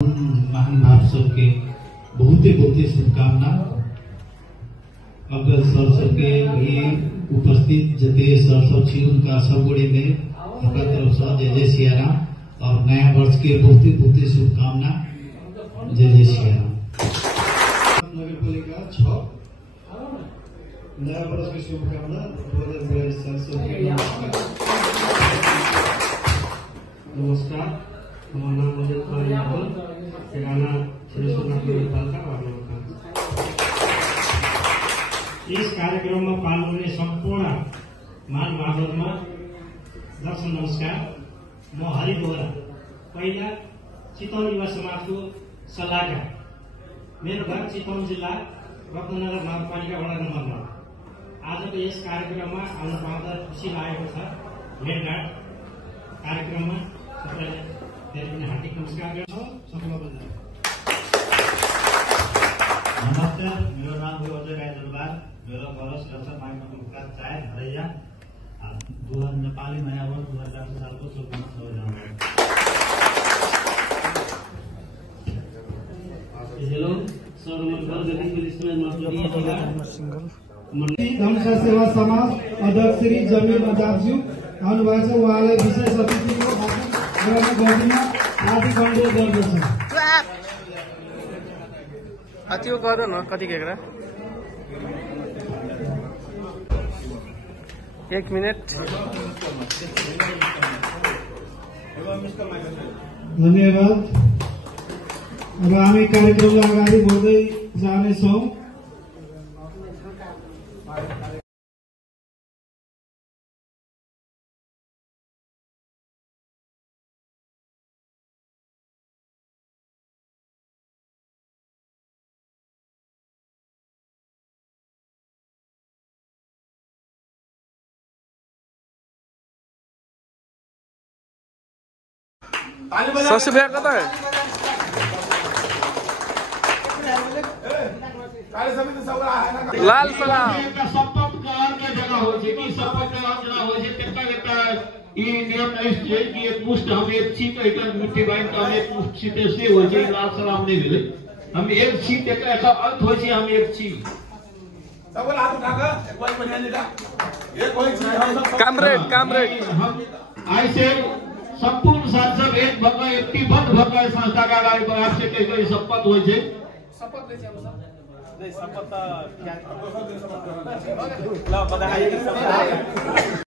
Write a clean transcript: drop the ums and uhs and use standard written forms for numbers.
महानुभाव सबके बहुते शुभकामना। अग्रज सर सबके भी उपस्थित जते सर सब छी उनका सब गोड़े में हमारा तरफ से जय जय सियाराम और नया वर्ष के बहुते शुभकामना। जय जय सियाराम। नगर पालिका 6 नया वर्ष की शुभकामना 2022 साल से। नमस्कार, हमारा नाम अजय कुमार यादव, ठिकाना इस कार्यक्रम में पाल्गొనే संपूर्ण महानुभावहरुमा दर्शन नमस्कार। म हरि बोरा पहिला चितवन युवा समाजको सल्लाहकार। मेरो घर चितवन जिल्ला रत्नगर नगरपालिका वडा नम्बर 9। आजको यस कार्यक्रममा आउन पाउँदा खुसी लागेको छ। भेटघाट कार्यक्रममा सबैलाई धेरै पनि हार्दिक नमस्कार गर्छु। नमस्कार, मेरो नाम हो अजय राई दरबार। मेरो घर सुरक्षा माइकमा 4 हरैया। नेपाली नयाँ वर्ष 2008 सालको शुभकामना सबैजनालाई। हेलो सर, म घर गतिको लिस्टमा धनुषा सेवा समाज अध्यक्ष श्री जमीर नजाबज्यू आउनुभएको छ। उहाँलाई विशेष अतिथिको भाषण गर्न हार्दिक अनुरोध गर्दछु। अति गर न कति केकरा 1 मिनट। धन्यवाद। अब हामी कार्यक्रमलाई अगाडि बढ्दै जानेछौँ। सबसे भैया कता है लाल सलाम शपथ ग्रहण के जगह हो छै कि शपथ ग्रहण जगह हो छै तेता ई नियम नहीं छै कि एक मुष्ट हम एक छी त एकर मुट्ठी बांध के हम एक मुष्ट छी से हो छै। लाल सलाम नहीं भेले। हम एक छी तेकर एकर अर्थ हो छै हम एक छी। सबको हाथ उठा के कोई बनिया नहीं था। ये कोई छी हम सब कामरेड हम आई से संपूर्ण सांसद एक भग एकटीबद्ध भग संस्था का अगाडि प्रयास से कई शपथ हो छै। शपथ ले हम सब नहीं शपथ क्या ल बधाई